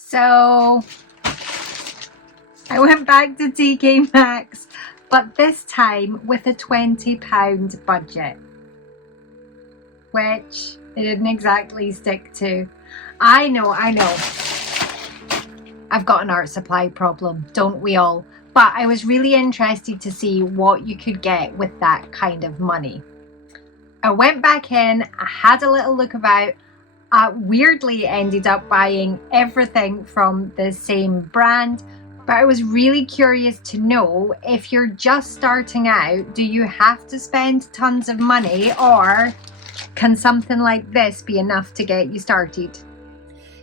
So I went back to TK Maxx, but this time with a £20 budget, which they didn't exactly stick to. I know. I've got an art supply problem, don't we all? But I was really interested to see what you could get with that kind of money. I went back in, I had a little look about. I weirdly ended up buying everything from the same brand, but I was really curious to know, if you're just starting out, do you have to spend tons of money, or can something like this be enough to get you started?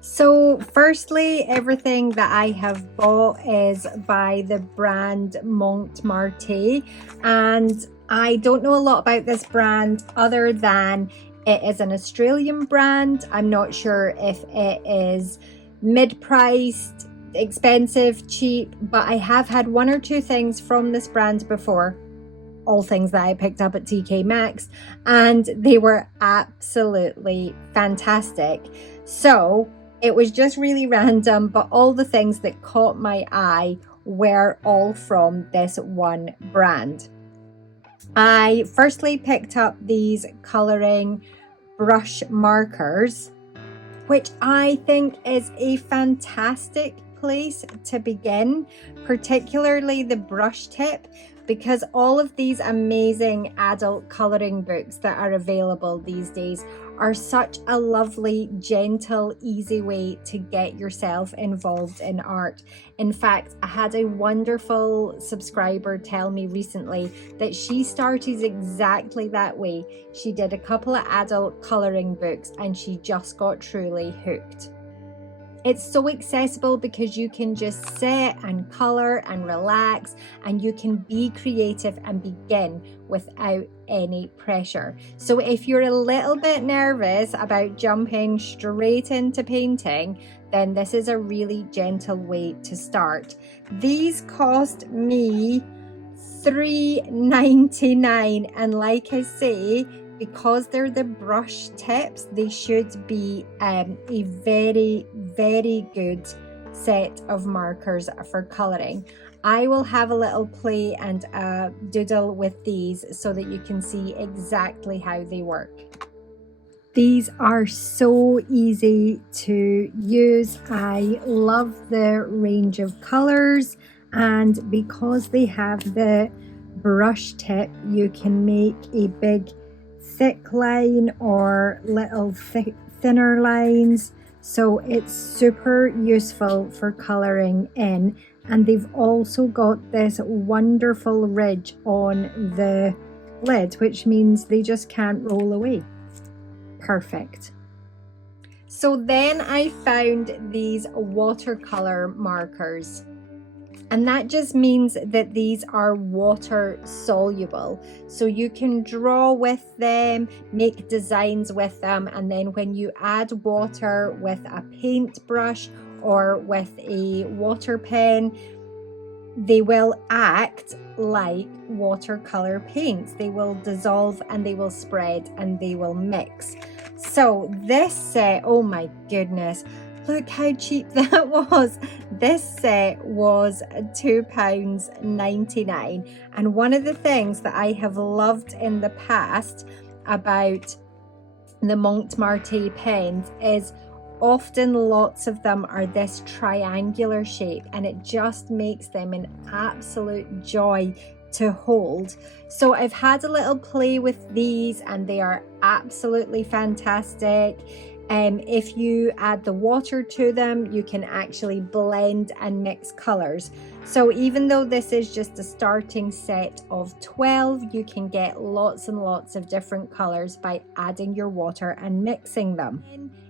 So firstly, everything that I have bought is by the brand Montmartre, and I don't know a lot about this brand other than it is an Australian brand. I'm not sure if it is mid-priced, expensive, cheap, but I have had one or two things from this brand before. All things that I picked up at TK Maxx, and they were absolutely fantastic. So it was just really random, but all the things that caught my eye were all from this one brand. I firstly picked up these colouring brush markers, which I think is a fantastic place to begin, particularly the brush tip, because all of these amazing adult colouring books that are available these days are such a lovely, gentle, easy way to get yourself involved in art. In fact, I had a wonderful subscriber tell me recently that she started exactly that way. She did a couple of adult colouring books and she just got truly hooked. It's so accessible because you can just sit and colour and relax, and you can be creative and begin without any pressure. So if you're a little bit nervous about jumping straight into painting, then this is a really gentle way to start. These cost me $3.99, and like I say, because they're the brush tips, they should be a very, very good set of markers for colouring. I will have a little play and doodle with these so that you can see exactly how they work. These are so easy to use. I love the range of colours, and because they have the brush tip, you can make a big thick line or little thinner lines, so it's super useful for colouring in. And they've also got this wonderful ridge on the lid, which means they just can't roll away. Perfect. So then I found these watercolour markers, and that just means that these are water soluble, so you can draw with them, make designs with them, and then when you add water with a paintbrush or with a water pen, they will act like watercolor paints. They will dissolve and they will spread and they will mix. So this set, oh my goodness, look how cheap that was. This set was £2.99. And one of the things that I have loved in the past about the Montmartre pens is often lots of them are this triangular shape, and it just makes them an absolute joy to hold. So I've had a little play with these and they are absolutely fantastic. If you add the water to them, you can actually blend and mix colors. So even though this is just a starting set of 12, you can get lots and lots of different colors by adding your water and mixing them.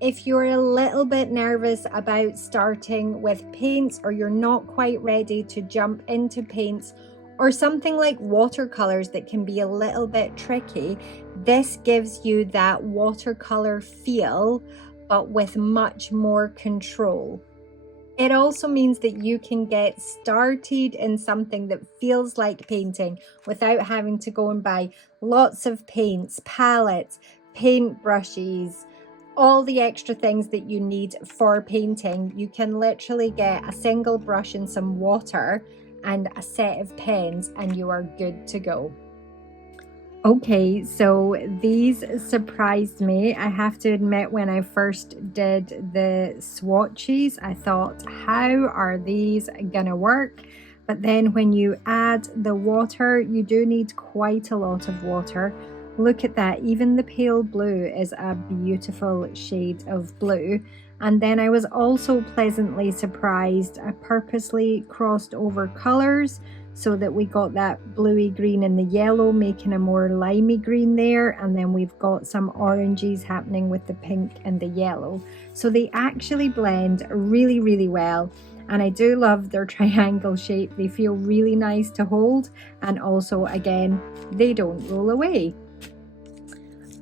If you're a little bit nervous about starting with paints, or you're not quite ready to jump into paints, or something like watercolors that can be a little bit tricky, this gives you that watercolor feel, but with much more control. It also means that you can get started in something that feels like painting without having to go and buy lots of paints, palettes, paint brushes, all the extra things that you need for painting. You can literally get a single brush and some water and a set of pens and you are good to go. Okay, so these surprised me. I have to admit, when I first did the swatches, I thought, how are these gonna work? But then when you add the water, you do need quite a lot of water. Look at that, even the pale blue is a beautiful shade of blue. And then I was also pleasantly surprised. I purposely crossed over colors so that we got that bluey green and the yellow making a more limey green there, and then we've got some oranges happening with the pink and the yellow. So they actually blend really, really well, and I do love their triangle shape. They feel really nice to hold, and also again, they don't roll away.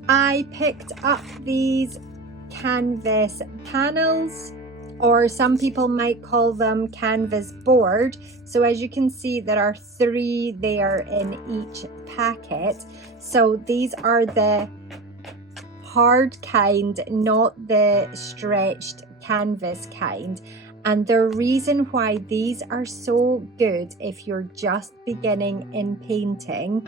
I picked up these canvas panels, or some people might call them canvas board. So as you can see, there are 3 there in each packet. So these are the hard kind, not the stretched canvas kind. And the reason why these are so good if you're just beginning in painting,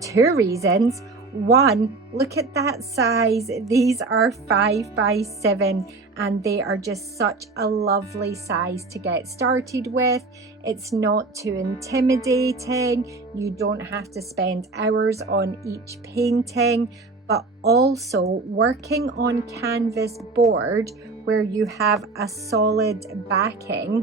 2 reasons. 1, look at that size. These are 5 by 7 and they are just such a lovely size to get started with. It's not too intimidating. You don't have to spend hours on each painting, but also working on canvas board where you have a solid backing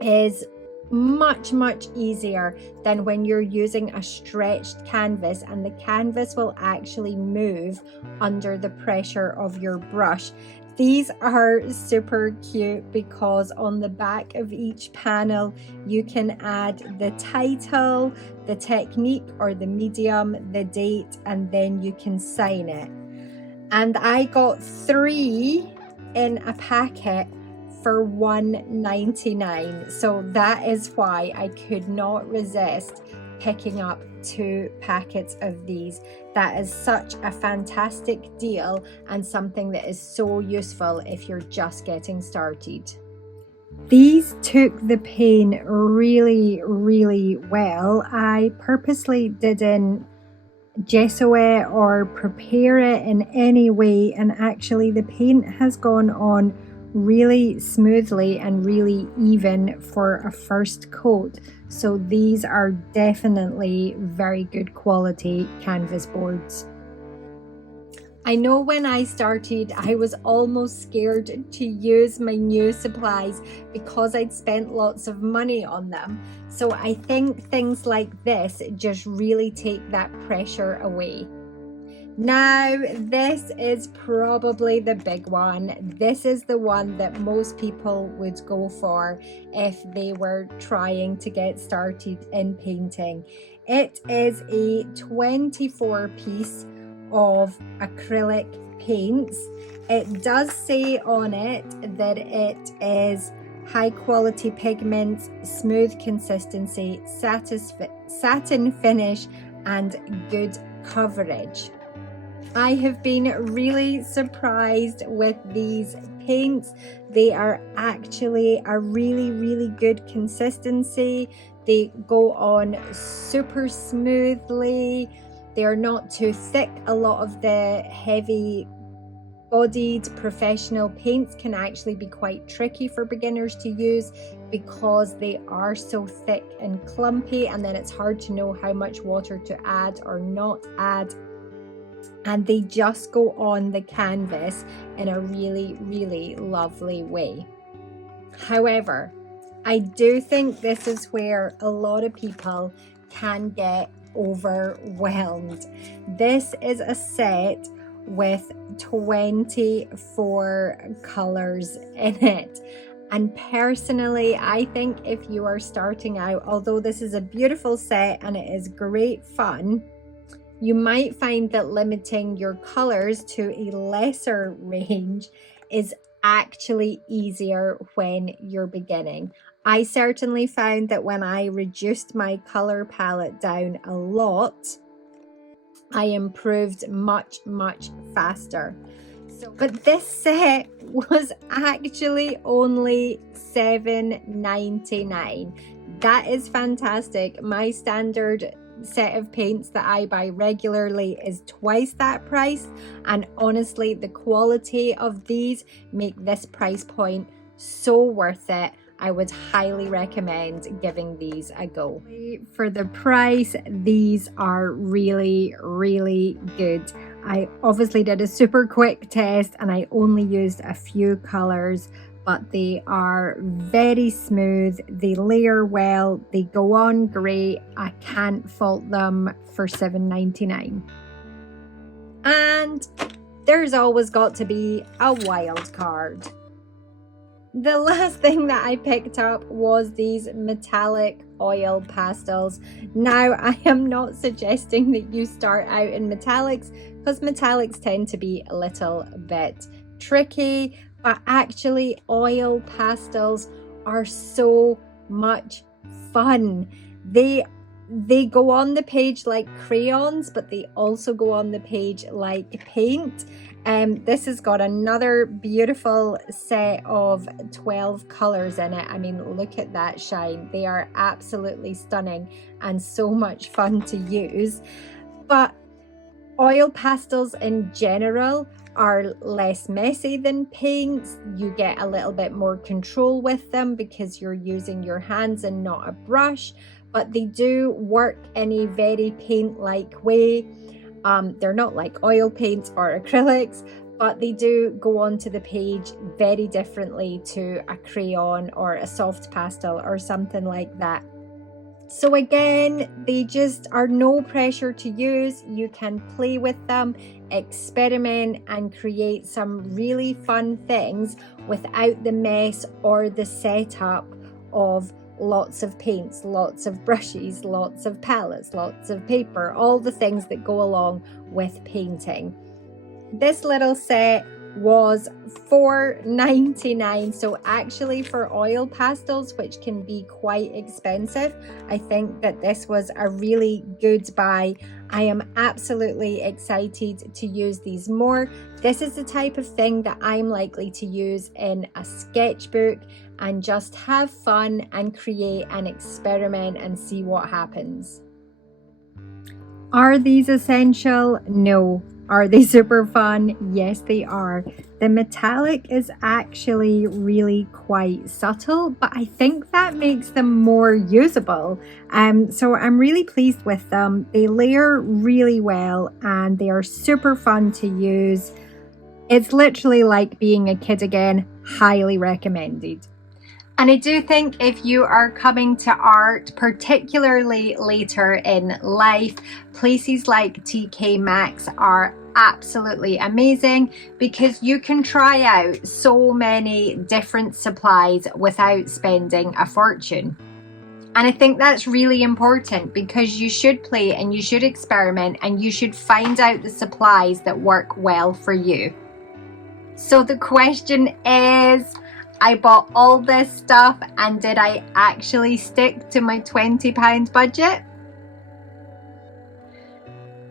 is much easier than when you're using a stretched canvas, and the canvas will actually move under the pressure of your brush. These are super cute because on the back of each panel you can add the title, the technique or the medium, the date, and then you can sign it. And I got 3 in a packet for $1.99, so that is why I could not resist picking up 2 packets of these. That is such a fantastic deal and something that is so useful if you're just getting started. These took the paint really well. I purposely didn't gesso it or prepare it in any way, and actually the paint has gone on really smoothly and really even for a first coat. So these are definitely very good quality canvas boards. I know when I started, I was almost scared to use my new supplies because I'd spent lots of money on them. So I think things like this just really take that pressure away. Now, this is probably the big one. This is the one that most people would go for if they were trying to get started in painting. It is a 24 piece of acrylic paints. It does say on it that it is high quality pigments, smooth consistency, satin finish, and good coverage. I have been really surprised with these paints. They are actually a really good consistency. They go on super smoothly. They are not too thick. A lot of the heavy bodied professional paints can actually be quite tricky for beginners to use because they are so thick and clumpy, and then it's hard to know how much water to add or not add. And they just go on the canvas in a really lovely way. However, I do think this is where a lot of people can get overwhelmed. This is a set with 24 colors in it. And personally, I think if you are starting out, although this is a beautiful set and it is great fun, you might find that limiting your colors to a lesser range is actually easier when you're beginning. I certainly found that when I reduced my color palette down a lot, I improved much faster. But this set was actually only $7.99. That is fantastic. My standard set of paints that I buy regularly is twice that price, and honestly the quality of these make this price point so worth it. I would highly recommend giving these a go. For the price, these are really good. I obviously did a super quick test and I only used a few colors, but they are very smooth, they layer well, they go on great. I can't fault them for $7.99. And there's always got to be a wild card. The last thing that I picked up was these metallic oil pastels. Now, I am not suggesting that you start out in metallics, because metallics tend to be a little bit tricky, but actually oil pastels are so much fun. They go on the page like crayons, but they also go on the page like paint. This has got another beautiful set of 12 colors in it. I mean, look at that shine. They are absolutely stunning and so much fun to use. But oil pastels in general are less messy than paints. You get a little bit more control with them because you're using your hands and not a brush, but they do work in a very paint-like way. They're not like oil paints or acrylics, but they do go onto the page very differently to a crayon or a soft pastel or something like that. So again, they just are no pressure to use. You can play with them, experiment, and create some really fun things without the mess or the setup of lots of paints, lots of brushes, lots of palettes, lots of paper, all the things that go along with painting. This little set was $4.99, so actually for oil pastels, which can be quite expensive, I think that this was a really good buy. I am absolutely excited to use these more. This is the type of thing that I'm likely to use in a sketchbook and just have fun and create and experiment and see what happens. Are these essential? No. Are they super fun? Yes, they are. The metallic is actually really quite subtle, but I think that makes them more usable. So I'm really pleased with them. They layer really well and they are super fun to use. It's literally like being a kid again. Highly recommended. And I do think if you are coming to art, particularly later in life, places like TK Maxx are absolutely amazing because you can try out so many different supplies without spending a fortune. And I think that's really important because you should play and you should experiment and you should find out the supplies that work well for you. So the question is, I bought all this stuff and did I actually stick to my £20 budget?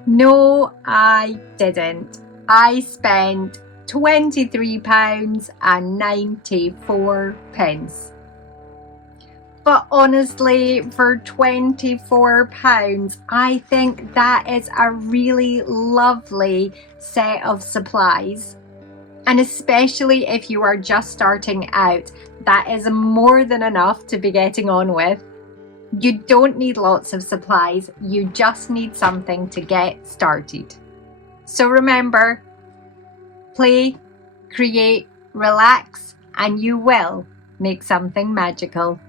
No, I didn't. I spent £23.94. But honestly, for £24, I think that is a really lovely set of supplies. And especially if you are just starting out, that is more than enough to be getting on with. You don't need lots of supplies, you just need something to get started. So remember, play, create, relax, and you will make something magical.